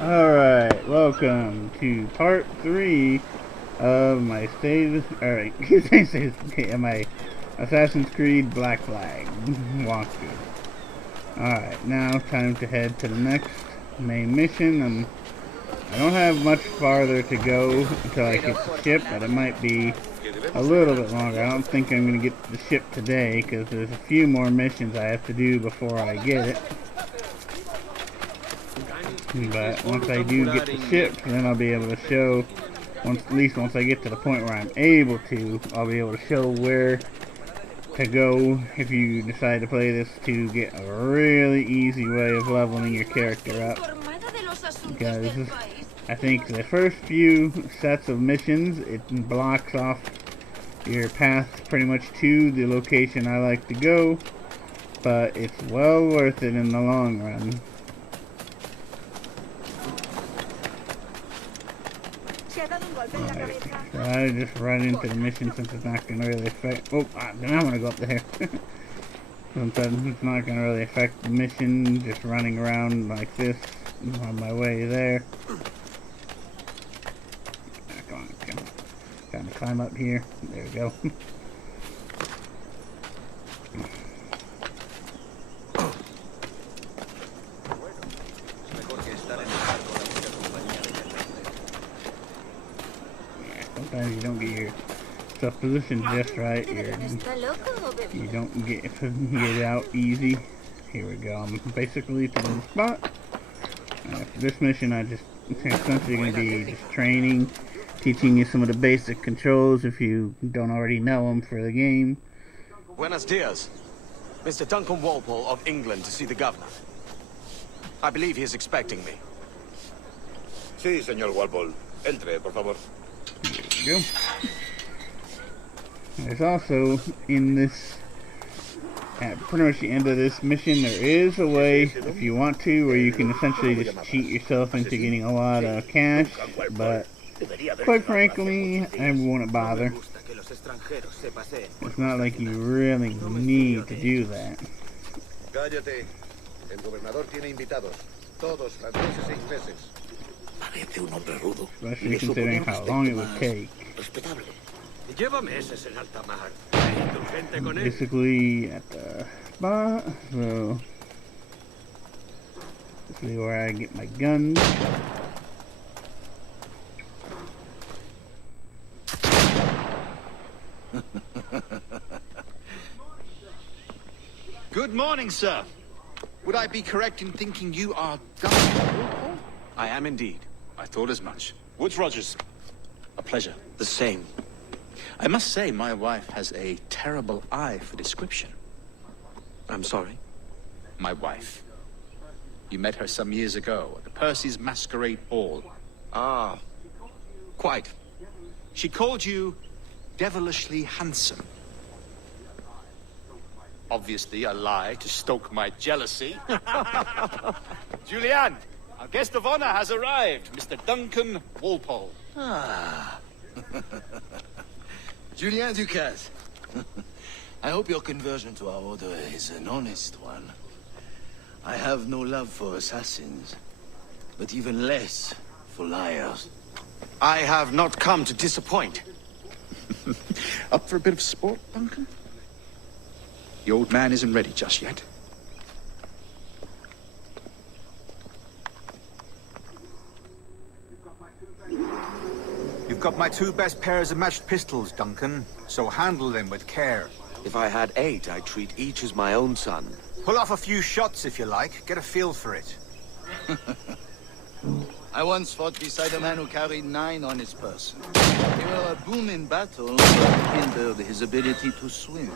Alright, welcome to part 3 of my my Assassin's Creed Black Flag walkthrough. Alright, now time to head to the next main mission. I don't have much farther to go until I get the ship, but it might be a little bit longer. I don't think I'm going to get the ship today, because there's a few more missions I have to do before I get it. But once I do get the ship, then I'll be able to show, at least once I get to the point where I'm able to, I'll be able to show where to go if you decide to play this to get a really easy way of leveling your character up. Because I think the first few sets of missions, it blocks off your path pretty much to the location I like to go, but it's well worth it in the long run. So I just run into the mission since it's not going to really affect... Oh, then I'm going to go up there. Since it's not going to really affect the mission, just running around like this on my way there. Come on. Gotta climb up here. There we go. Sometimes you don't get your stuff positioned just right. You don't get out easy. Here we go. I'm basically to the spot. For this mission, it's essentially going to be just training, teaching you some of the basic controls if you don't already know them for the game. Buenos dias. Mr. Duncan Walpole of England to see the governor. I believe he is expecting me. Sí, señor Walpole. Entre, por favor. There we go. There's also, in this, at pretty much the end of this mission, there is a way, if you want to, where you can essentially just cheat yourself into getting a lot of cash, but quite frankly, I wouldn't bother. It's not like you really need to do that. Cállate. El gobernador tiene invitados. Todos franceses e ingleses. Parece un hombre rudo. Especially considering how long it would take. Basically at the spot, so this is where I get my guns. Good morning, sir. Would I be correct in thinking you are Governor? I am indeed. I thought as much. Woods Rogers. A pleasure. The same. I must say, my wife has a terrible eye for description. I'm sorry? My wife. You met her some years ago at the Percy's Masquerade Ball. Ah, quite. She called you devilishly handsome. Obviously a lie to stoke my jealousy. Julianne, our guest of honor has arrived, Mr. Duncan Walpole. Ah. Julien Ducasse. I hope your conversion to our order is an honest one. I have no love for assassins, but even less for liars. I have not come to disappoint. Up for a bit of sport, Duncan? The old man isn't ready just yet. You've got my 2 best pairs of matched pistols, Duncan, so handle them with care. If I had 8, I'd treat each as my own son. Pull off a few shots if you like, get a feel for it. I once fought beside a man who carried 9 on his person. They were a boon in battle, but hindered his ability to swim,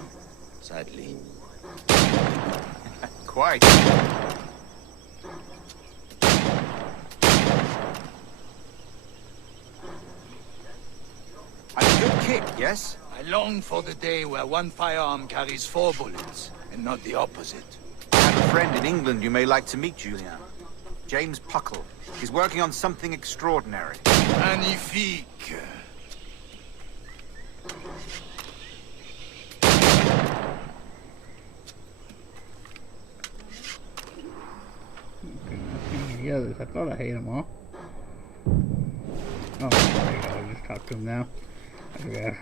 sadly. Quite. A good kick, yes? I long for the day where one firearm carries 4 bullets, and not the opposite. I have a friend in England you may like to meet, Julien. James Puckle. He's working on something extraordinary. Magnifique. the other I thought I hate them all. Oh, there you go. I just talked to him now. I forgot.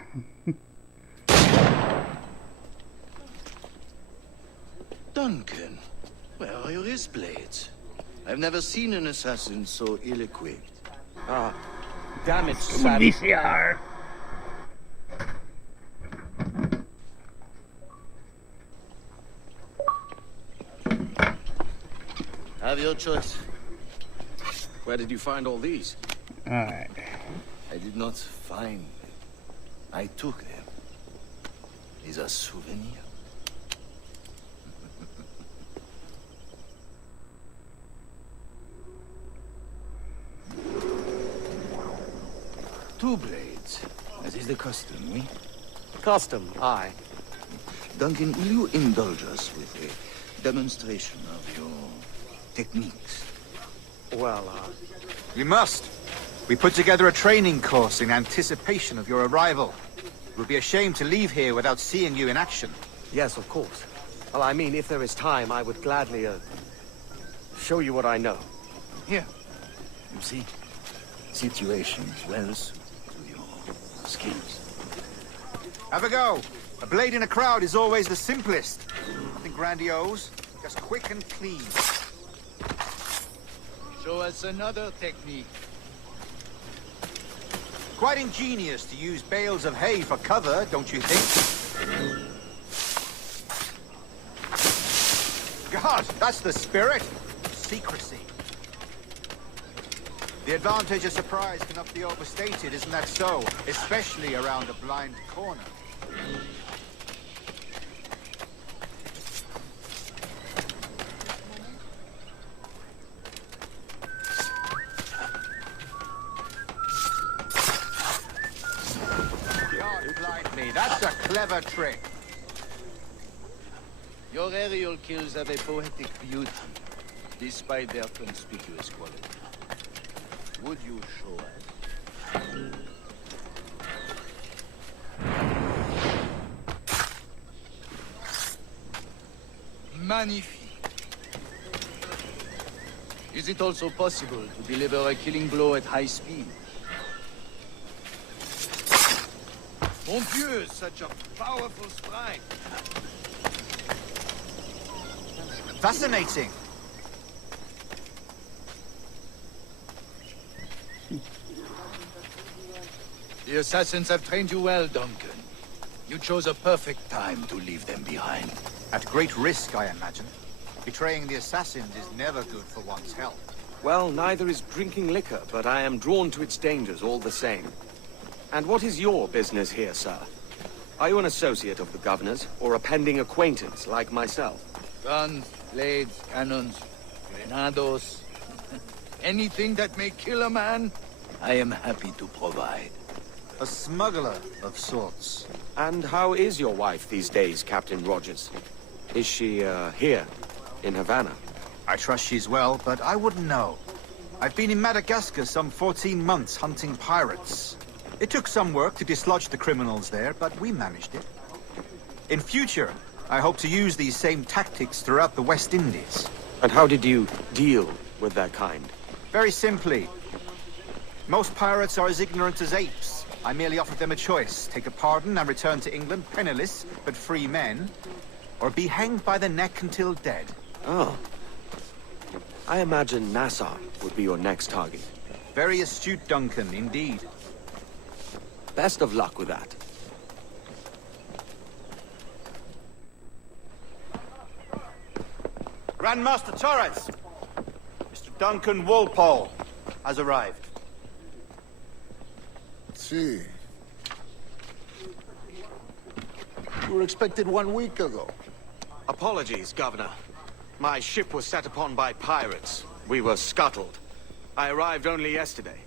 Duncan, where are your wrist blades? I've never seen an assassin so ill-equipped. Ah, damn it, Savvy. VCR! Have your choice. Where did you find all these? Alright. I did not find them. I took them. These are souvenirs. Two blades. As is the custom, we? Custom, aye. Duncan, will you indulge us with a demonstration of your techniques? Well, We must. We put together a training course in anticipation of your arrival. It would be a shame to leave here without seeing you in action. yes, of course. Well, I mean, if there is time, I would gladly, show you what I know. Here. You see? Situations well suited to your skills. Have a go. A blade in a crowd is always the simplest. Nothing grandiose, just quick and clean. Show us another technique. Quite ingenious to use bales of hay for cover, don't you think? God, that's the spirit. Secrecy. The advantage of surprise cannot be overstated, isn't that so? Especially around a blind corner. God blind me, that's a clever trick. Your aerial kills have a poetic beauty, despite their conspicuous quality. Would you show us? Magnifique. Is it also possible to deliver a killing blow at high speed? Mon Dieu, such a powerful strike. Fascinating. The assassins have trained you well, Duncan. You chose a perfect time to leave them behind. At great risk, I imagine. Betraying the assassins is never good for one's health. Well, neither is drinking liquor, but I am drawn to its dangers all the same. And what is your business here, sir? Are you an associate of the governor's, or a pending acquaintance like myself? Guns, blades, cannons, grenados. Anything that may kill a man, I am happy to provide. A smuggler of sorts. And how is your wife these days, Captain Rogers? Is she, here, in Havana? I trust she's well, but I wouldn't know. I've been in Madagascar some 14 months hunting pirates. It took some work to dislodge the criminals there, but we managed it. In future, I hope to use these same tactics throughout the West Indies. And how did you deal with that kind? Very simply. Most pirates are as ignorant as apes. I merely offered them a choice. Take a pardon and return to England penniless, but free men. Or be hanged by the neck until dead. Oh. I imagine Nassau would be your next target. Very astute, Duncan, indeed. Best of luck with that. Grandmaster Torres! Mr. Duncan Walpole has arrived. See. You were expected 1 week ago. Apologies, Governor. My ship was set upon by pirates. We were scuttled. I arrived only yesterday.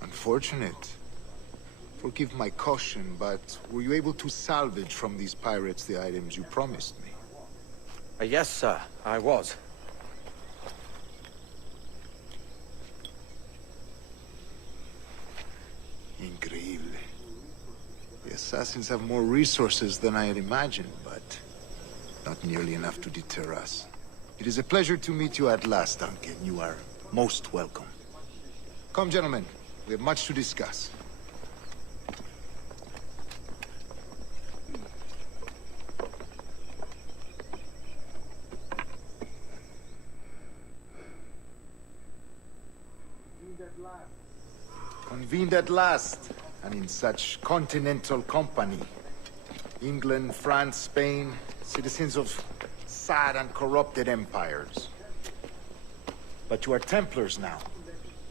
Unfortunate. Forgive my caution, but were you able to salvage from these pirates the items you promised me? Yes, sir, I was. Increíble. The assassins have more resources than I had imagined, but not nearly enough to deter us. It is a pleasure to meet you at last, Duncan. You are Most welcome. Come, gentlemen. We have much to discuss. Convened at last, and in such continental company. England, France, Spain, citizens of sad and corrupted empires. But you are Templars now,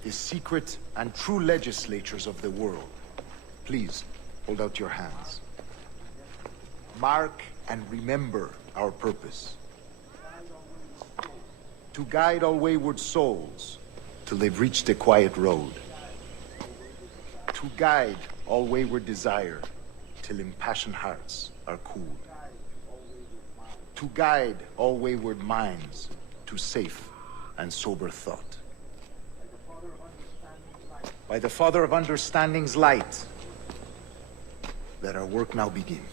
the secret and true legislatures of the world. Please, hold out your hands. Mark and remember our purpose. To guide all wayward souls till they've reached a quiet road. To guide all wayward desire till impassioned hearts are cooled. To guide all wayward minds to safe and sober thought. By the Father of Understanding's light, let our work now begin.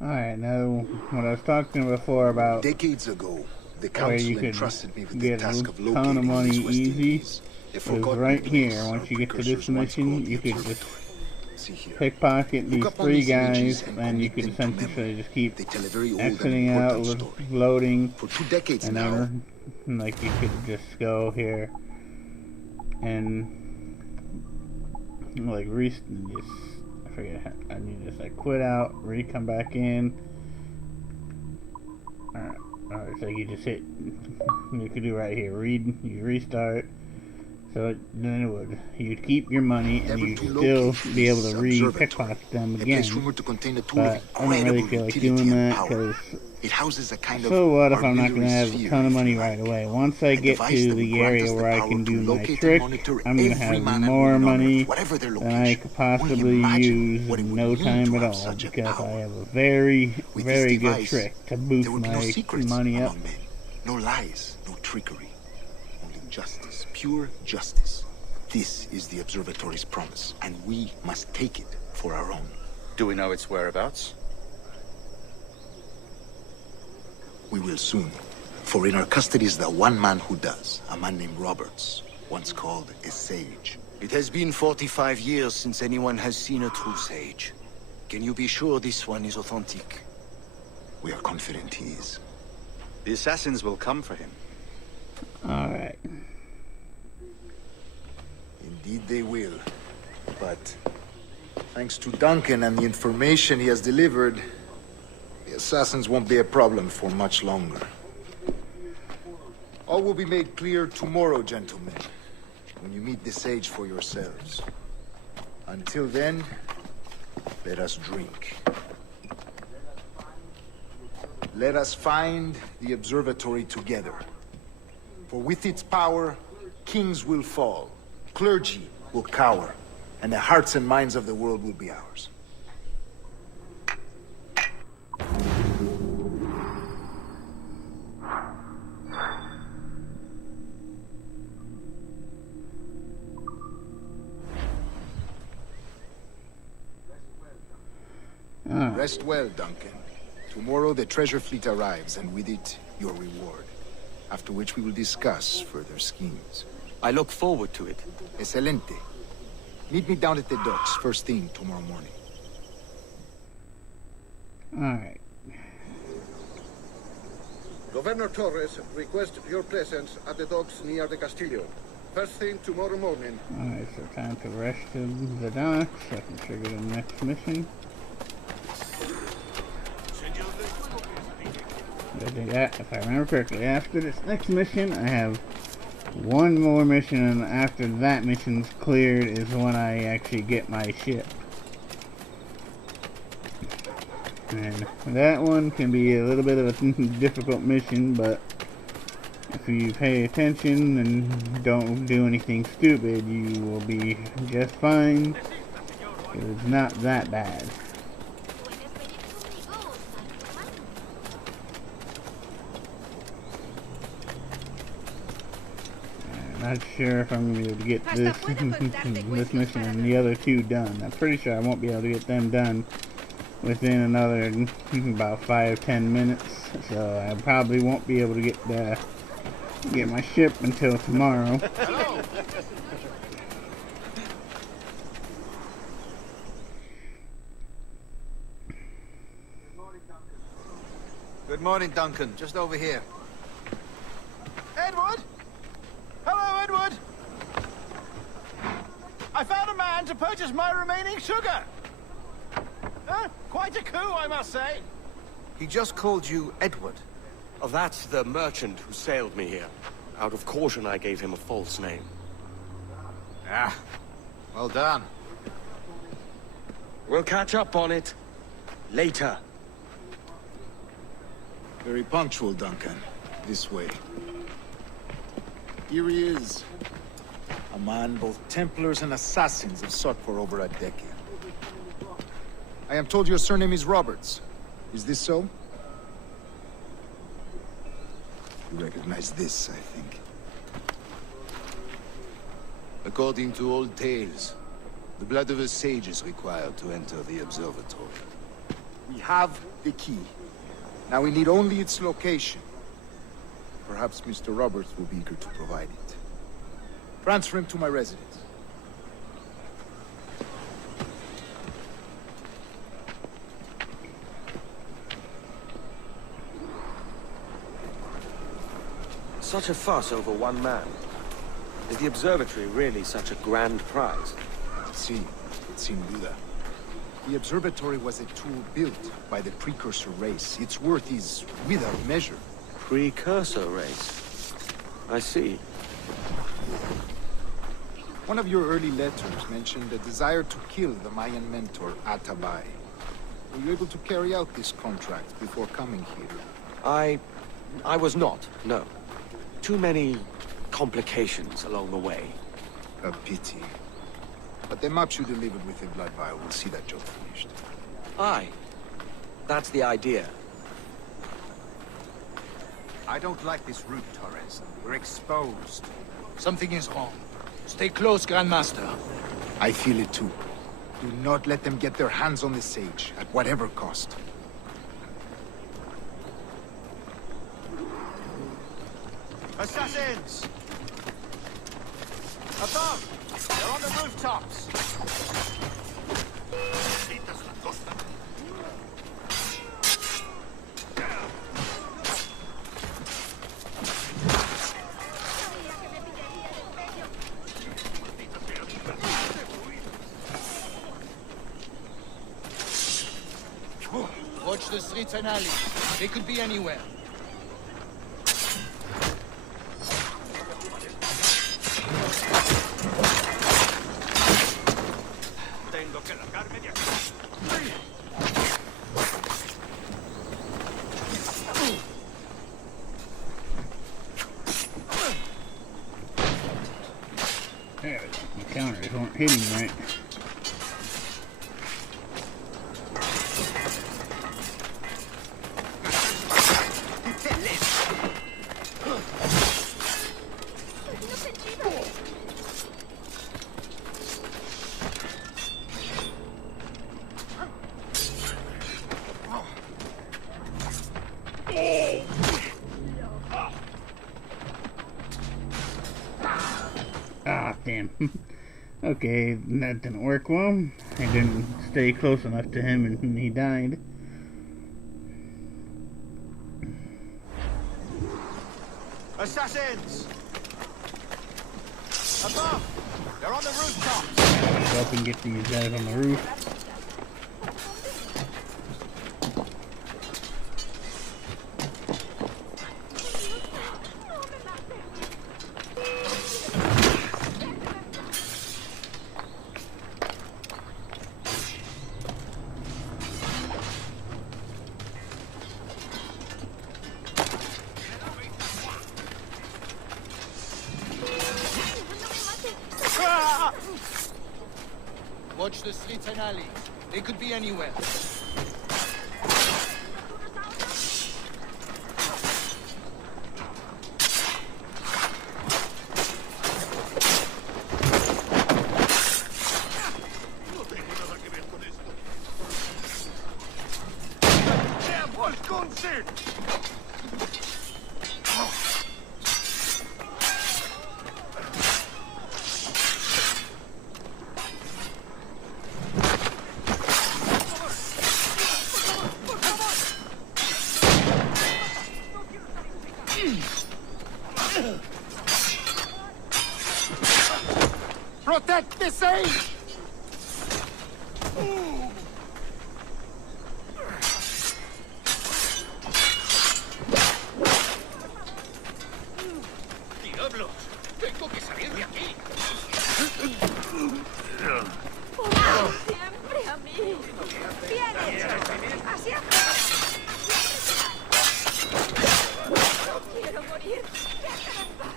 Alright, now, what I was talking before about Decades ago, the where you Council could entrusted me with the get a task of ton of locating money these West easy Indies. A is forgotten right here. place Once our you get to this precursors once mission, called you the could just Observatory. See here. pickpocket these Look up on 3 these images guys, and and you commit could them to essentially memory. just keep They tell a very old exiting and out, important story. loading, For 2 decades and now, then like you could just go here and like just I forget how, and you just like quit out, come back in. Alright, so you just hit, you could do right here, you restart, so then it would, you'd keep your money and never you'd to still locate be able this to observatory. pickpocket them A again, place rumored to contain a tool but of I don't really incredible feel like utility doing and that, power. because It houses a kind of so what if I'm not going to auxiliary have a sphere, ton of if money you right like. away? Once I A get device to that will the grant area us the where I power can to do my locate and trick, monitor I'm going to every have man and more woman on money Earth, whatever their than I location. could Only possibly imagine use what it in would no mean to time at have all, such a because I power. have a very, With very this good device, trick to boost there would be no my secrets money up. among men. No lies, no trickery. Only justice, pure justice. This is the Observatory's promise, and we must take it for our own. Do we know its whereabouts? We will soon. For in our custody is the one man who does, a man named Roberts, once called a sage. It has been 45 years since anyone has seen a true sage. Can you be sure this one is authentic? We are confident he is. The assassins will come for him. Alright. Indeed they will. But thanks to Duncan and the information he has delivered, the assassins won't be a problem for much longer. All will be made clear tomorrow, gentlemen, when you meet the sage for yourselves. Until then, let us drink. Let us find the observatory together. For with its power, kings will fall, clergy will cower, and the hearts and minds of the world will be ours. Rest well, Duncan. Tomorrow the treasure fleet arrives, and with it, your reward. After which we will discuss further schemes. I look forward to it. Excelente. Meet me down at the docks first thing tomorrow morning. Alright. Governor Torres requests your presence at the docks near the Castillo. First thing tomorrow morning. Alright, so time to rush to the docks so I can trigger the next mission. I think that, if I remember correctly, after this next mission, I have one more mission, and after that mission's cleared is when I actually get my ship. And that one can be a little bit of a difficult mission, but if you pay attention and don't do anything stupid, you will be just fine. It's not that bad. Not sure if I'm going to be able to get this, this mission and the other two done. I'm pretty sure I won't be able to get them done within another about 5-10 minutes. So I probably won't be able to get my ship until tomorrow. Good morning, Duncan. Just over here. Edward? Hello, Edward! I found a man to purchase my remaining sugar! Quite a coup, I must say. He just called you Edward. Oh, that's the merchant who sailed me here. Out of caution, I gave him a false name. Ah, well done. We'll catch up on it later. Very punctual, Duncan. This way. Here he is. A man both Templars and assassins have sought for over a decade. I am told your surname is Roberts. Is this so? You recognize this, I think. According to old tales, the blood of a sage is required to enter the observatory. We have the key. Now we need only its location. Perhaps Mr. Roberts will be eager to provide it. Transfer him to my residence. Such a fuss over one man. Is the observatory really such a grand prize? See, sin duda. The observatory was a tool built by the precursor race. Its worth is without measure. Precursor race. I see. One of your early letters mentioned a desire to kill the Mayan mentor, Atabay. Were you able to carry out this contract before coming here? I was not, no. Too many complications along the way. A pity. But the maps you delivered with the blood vial will see that job finished. Aye. That's the idea. I don't like this route, Torres. We're exposed. Something is wrong. Stay close, Grandmaster. I feel it too. Do not let them get their hands on the sage, at whatever cost. Assassins! Above! They're on the rooftops! Watch the streets and alleys. They could be anywhere. There, the counters weren't hitting right. Ah, damn. Okay, that didn't work well. I didn't stay close enough to him and he died. Assassins! Above! They're on the rooftops! Go up and get these guys on the roof. Watch the streets and alleys. They could be anywhere. Protect the sage! ¡Diablos! ¡Tengo que salir de aquí! Siempre a mí. Bien hecho. Así hace. No quiero morir. Déjame en paz.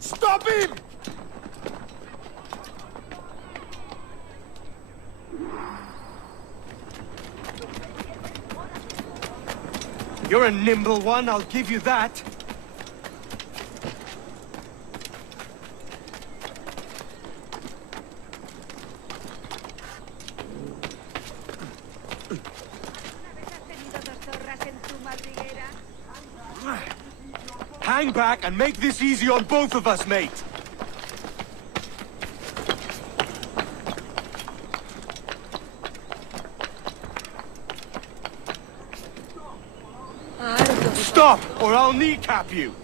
Stop him! You're a nimble one, I'll give you that. Hang back and make this easy on both of us, mate. Stop, or I'll kneecap you.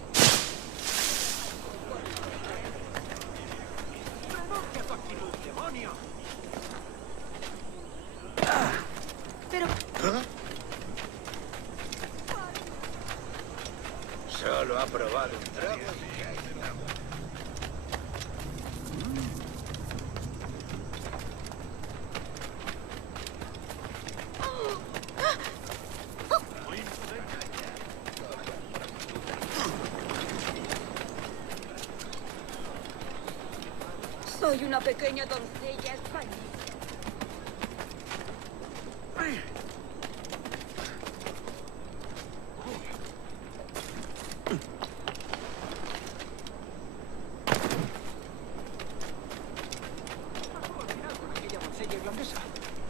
Pero Solo ha probado un trago. soy una pequeña doncella española.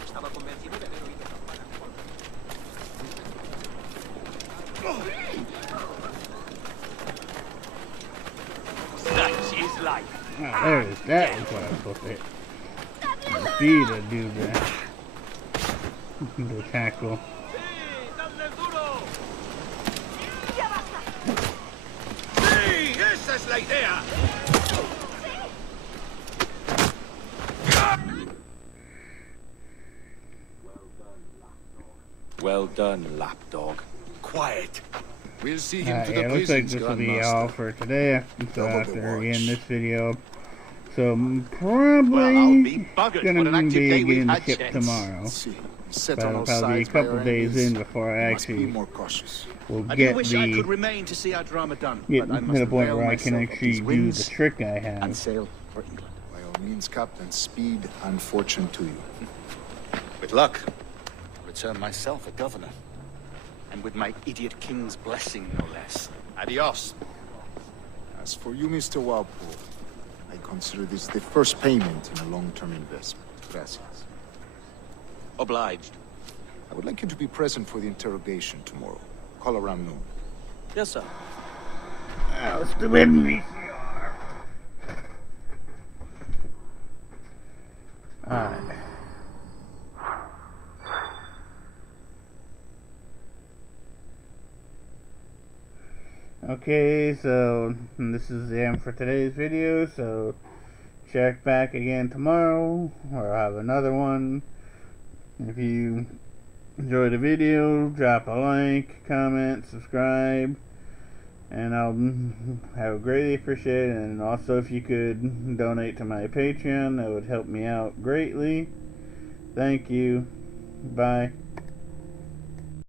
Estaba convencido de haber oído campanas. Such is life. Oh, there it is. That was what I was supposed to hit. Speed to do that. The tackle. ¡Sí! ¡Esa es la idea! Well done, lapdog. Quiet. We'll see him to the Yeah, looks like prisons, this will be Grandmaster. all for today. So Double the after watch. again this video, so I'm Well, I'll be probably buggered. What an gonna active be day we've getting the had, ship gents. tomorrow. Let's see. Set But on it'll all probably be a sides by couple our days enemies. in before I We must be actually more cautious. will I do get wish I could the remain to see our drama done, get but I to must the point avail where I can myself of actually these do winds the trick I and have. sail for England. By all means, Captain, speed and fortune to you. With luck, I'll return myself a governor. And with my idiot king's blessing, no less. Adios. As for you, Mr. Walpole, I consider this the first payment in a long-term investment. Gracias. Obliged. I would like you to be present for the interrogation tomorrow. Call around noon. Yes, sir. Oh, stupid VCR. Alright. Okay, so this is the end for today's video, so check back again tomorrow, or I'll have another one. If you enjoyed the video, drop a like, comment, subscribe, and I would greatly appreciate it. And also, if you could donate to my Patreon, that would help me out greatly. Thank you. Bye.